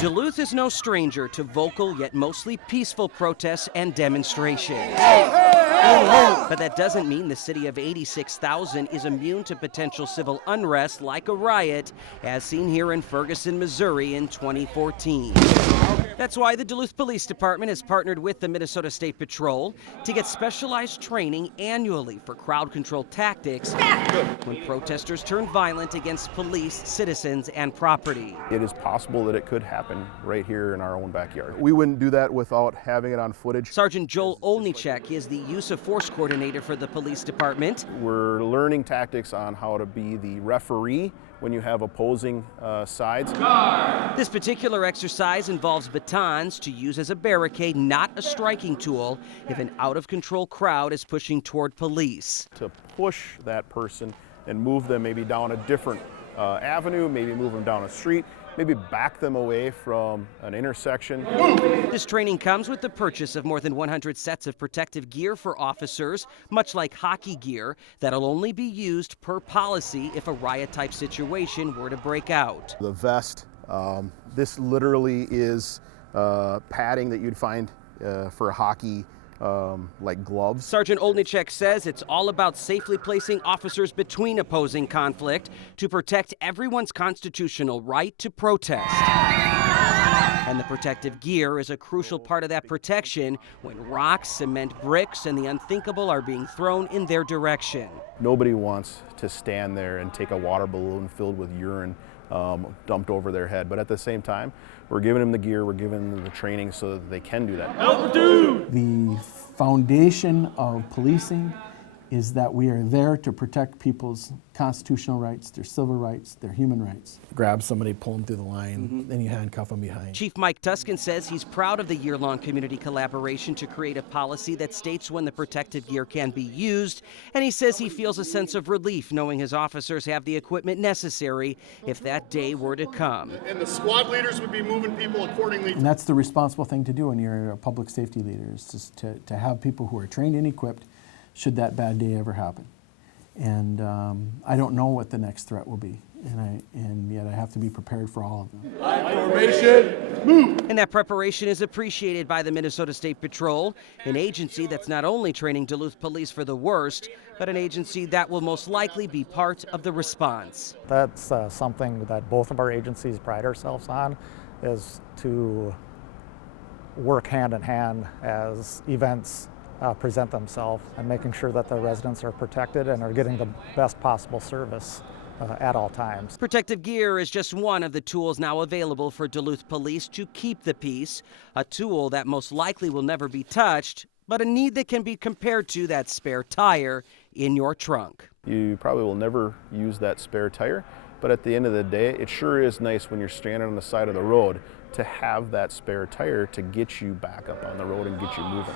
Duluth is no stranger to vocal yet mostly peaceful protests and demonstrations. But that doesn't mean the city of 86,000 is immune to potential civil unrest like a riot, as seen here in Ferguson, Missouri in 2014. That's why the Duluth Police Department has partnered with the Minnesota State Patrol to get specialized training annually for crowd control tactics when protesters turn violent against police, citizens, and property. It is possible that it could happen right here in our own backyard. We wouldn't do that without having it on footage. Sergeant Joel Olnichek is the use of force coordinator for the police department. We're learning tactics on how to be the referee when you have opposing sides. This particular exercise involves batons to use as a barricade, not a striking tool, if an out-of-control crowd is pushing toward police. To push that person and move them maybe down a different avenue, maybe move them down a street, maybe back them away from an intersection. This training comes with the purchase of more than 100 sets of protective gear for officers, much like hockey gear, that'll only be used per policy if a riot-type situation were to break out. The vest, this literally is padding that you'd find for a hockey like gloves. Sergeant Olnichek says it's all about safely placing officers between opposing conflict to protect everyone's constitutional right to protest. And the protective gear is a crucial part of that protection when rocks, cement bricks, and the unthinkable are being thrown in their direction. Nobody wants to stand there and take a water balloon filled with urine dumped over their head, but at the same time, we're giving them the gear, we're giving them the training so that they can do that. The foundation of policing is that we are there to protect people's constitutional rights, their civil rights, their human rights. Grab somebody, pull them through the line, then you handcuff them behind. Chief Mike Tuskin says he's proud of the year-long community collaboration to create a policy that states when the protective gear can be used, and he says he feels a sense of relief knowing his officers have the equipment necessary if that day were to come. And the squad leaders would be moving people accordingly. And that's the responsible thing to do when you're a public safety leader, is just to have people who are trained and equipped should that bad day ever happen. And I don't know what the next threat will be, and yet I have to be prepared for all of them. Formation, move! And that preparation is appreciated by the Minnesota State Patrol, an agency that's not only training Duluth police for the worst, but an agency that will most likely be part of the response. That's something that both of our agencies pride ourselves on, is to work hand in hand as events present themselves and making sure that the residents are protected and are getting the best possible service at all times. Protective gear is just one of the tools now available for Duluth police to keep the peace, a tool that most likely will never be touched, but a need that can be compared to that spare tire in your trunk. You probably will never use that spare tire, but at the end of the day, it sure is nice when you're standing on the side of the road to have that spare tire to get you back up on the road and get you moving.